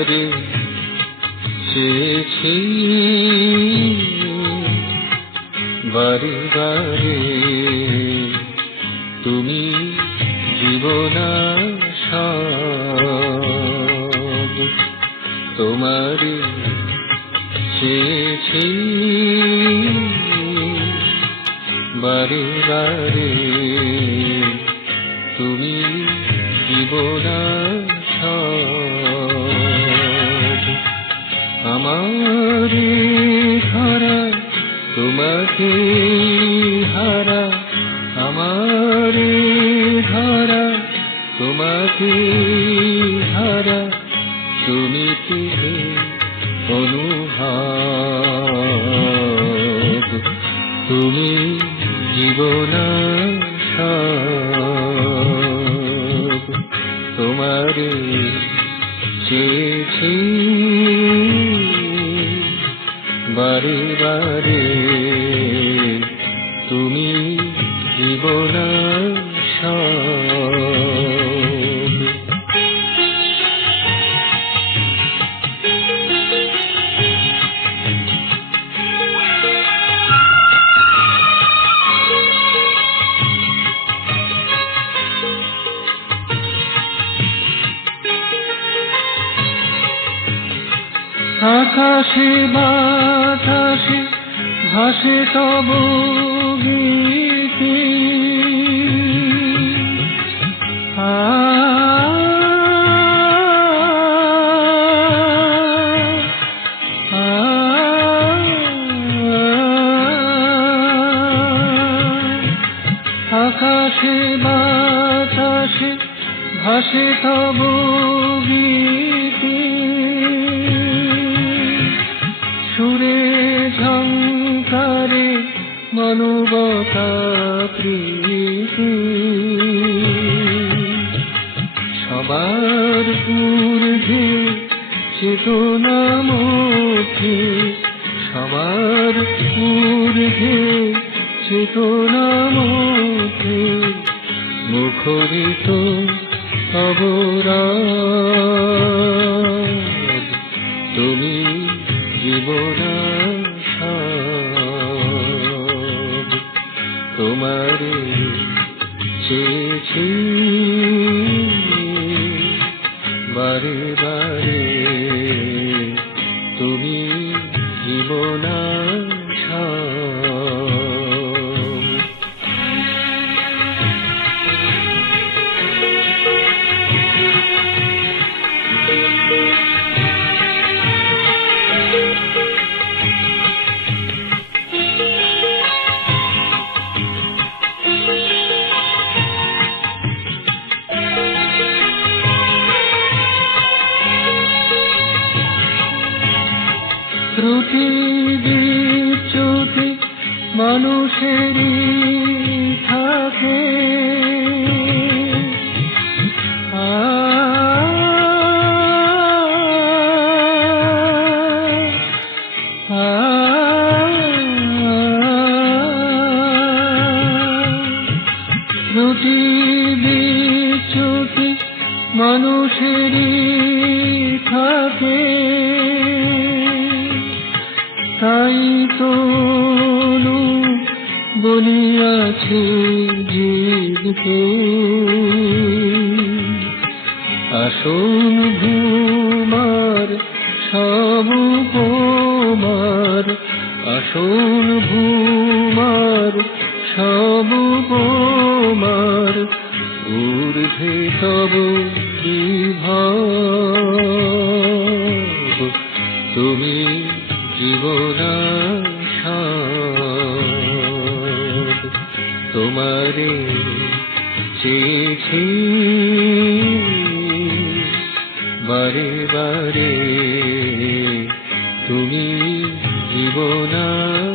বারে চেয়েছি, বারে বারে তুমি জীবনাশাদ। তোমারে চেয়েছি, বারে বারে তুমি জীবনাশাদ। আমার হারা তোমাকে হারা, আমার হারা তোমাকে হারা, তুমি কি অনুভব, তুমি জীবনাশাদ। তোমারে চেয়েছি, বারে বারে তুমি জীবনাশাদ। আকাশে বাতাসে ভাসে তব গীতি, আকাশে বাতাসে ভাসে তব গীতি, সুরে ঝংকারে মানবতা প্রীতি। সবার ঊর্ধ্বে চেতনা মধ্যে, সবার ঊর্ধ্বে চেতনা মধ্যে মুখরিত অবরাগ, তুমি জীবনাশাদ। তোমারে চেয়েছি, বারে বারে তুমি জীবনাশাদ। ত্রুটি বিচ্যুতি মানুষেরই থাকে, ত্রুটি বিচ্যুতি মানুষেরই থাকে, তাই তো বলিয়াছে জীবকে আসন ভূমার সব উপমার, আসন ভূমার সব উপমার ঊর্ধ্বে তব বিভব, তুমি জীবনাশাদ। তোমারে চেয়েছি, বারে বারে তুমি জীবনাশাদ।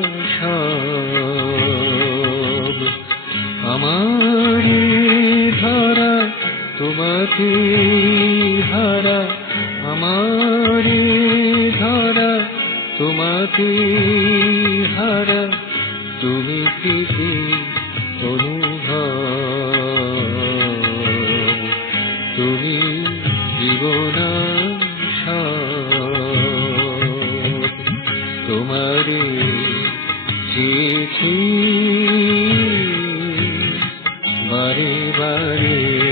আমার ধারা তোমাকে হারা, আমার ধারা তোমাকে হারা, তুমি কি অনুভব, তুমি জীবনাশাদ। বারে বারে